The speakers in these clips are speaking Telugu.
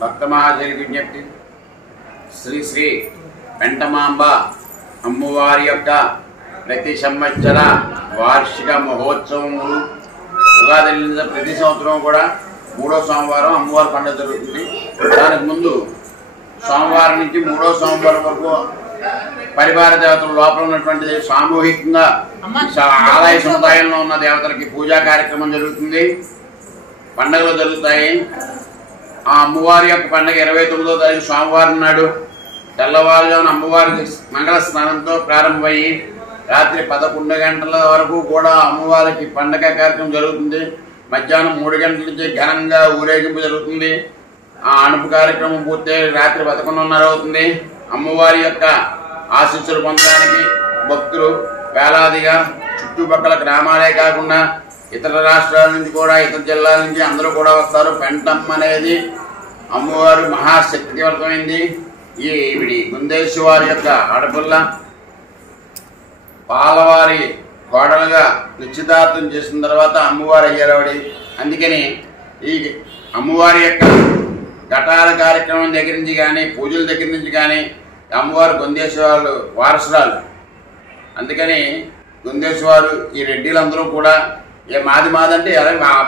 భక్త మహాశయుల విజ్ఞప్తి. శ్రీ శ్రీ పెంటమాంబ అమ్మవారి యొక్క ప్రతి సంవత్సర వార్షిక మహోత్సవములు ఉగాది ప్రతి సంవత్సరం కూడా 3వ సోమవారం అమ్మవారి పండుగ జరుగుతుంది. దానికి ముందు సోమవారం నుంచి 3వ సోమవారం వరకు పరివార దేవతల లోపల ఉన్నటువంటి సామూహికంగా ఆలయ సముదాయంలో ఉన్న దేవతలకి పూజా కార్యక్రమం జరుగుతుంది. పండుగలు జరుగుతాయి. ఆ అమ్మవారి యొక్క పండుగ 29వ తారీఖు సోమవారం నాడు తెల్లవారుజామున అమ్మవారికి మంగళ స్నానంతో ప్రారంభమయ్యి రాత్రి 11 గంటల వరకు కూడా అమ్మవారికి పండగ కార్యక్రమం జరుగుతుంది. మధ్యాహ్నం 3 గంటల నుంచి ఘనంగా ఊరేగింపు జరుగుతుంది. ఆ అణుపు కార్యక్రమం పూర్తయి రాత్రి 11:30 అవుతుంది. అమ్మవారి యొక్క ఆశీస్సులు పొందడానికి భక్తులు వేలాదిగా చుట్టుపక్కల గ్రామాలే కాకుండా ఇతర రాష్ట్రాల నుంచి కూడా ఇతర జిల్లాల నుంచి అందరూ కూడా వస్తారు. పెంటమ్మ అనేది అమ్మవారు మహాశక్తివంతమైంది. ఈవిడి గుందేశ్వరి యొక్క ఆడపిల్ల పాలవారి కోడలుగా నిశ్చితార్థం చేసిన తర్వాత అమ్మవారు అయ్యారవడి. అందుకని ఈ అమ్మవారి యొక్క ఘటాల కార్యక్రమం దగ్గర నుంచి కానీ పూజల దగ్గర నుంచి కానీ అమ్మవారు గుందేశ్వరు వారసురాలు. అందుకని గుందేశ్వరు ఈ రెడ్డిలందరూ కూడా మాది మాదంటే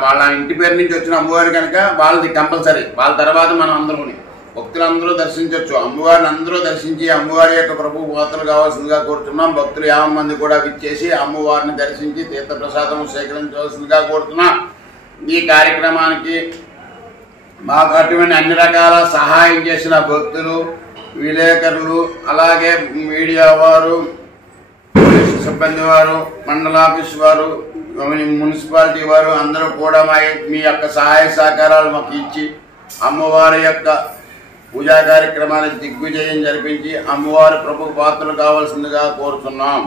వాళ్ళ ఇంటి పేరు నుంచి వచ్చిన అమ్మవారు కనుక వాళ్ళది కంపల్సరీ. వాళ్ళ తర్వాత మనం అందరూ భక్తులందరూ దర్శించవచ్చు. అమ్మవారిని అందరూ దర్శించి అమ్మవారి యొక్క ప్రభు పోతలు కావాల్సిందిగా కోరుతున్నాం. భక్తులు 50 మంది కూడా విచ్చేసి అమ్మవారిని దర్శించి తీర్థప్రసాదం సేకరించవలసిందిగా కోరుతున్నాం. ఈ కార్యక్రమానికి మాకు అటువంటి అన్ని రకాల సహాయం చేసిన భక్తులు, విలేకరులు, అలాగే మీడియా వారు, పోలీసు సిబ్బంది వారు, మండల ఆఫీస్ వారు, మున్సిపాలిటీ వారు అందరూ కూడా మీ యొక్క సహాయ సహకారాలు మాకు ఇచ్చి అమ్మవారి యొక్క పూజా కార్యక్రమాన్ని దిగ్విజయం జరిపించి అమ్మవారి ప్రభు పాత్రలు కావాల్సిందిగా కోరుతున్నాం.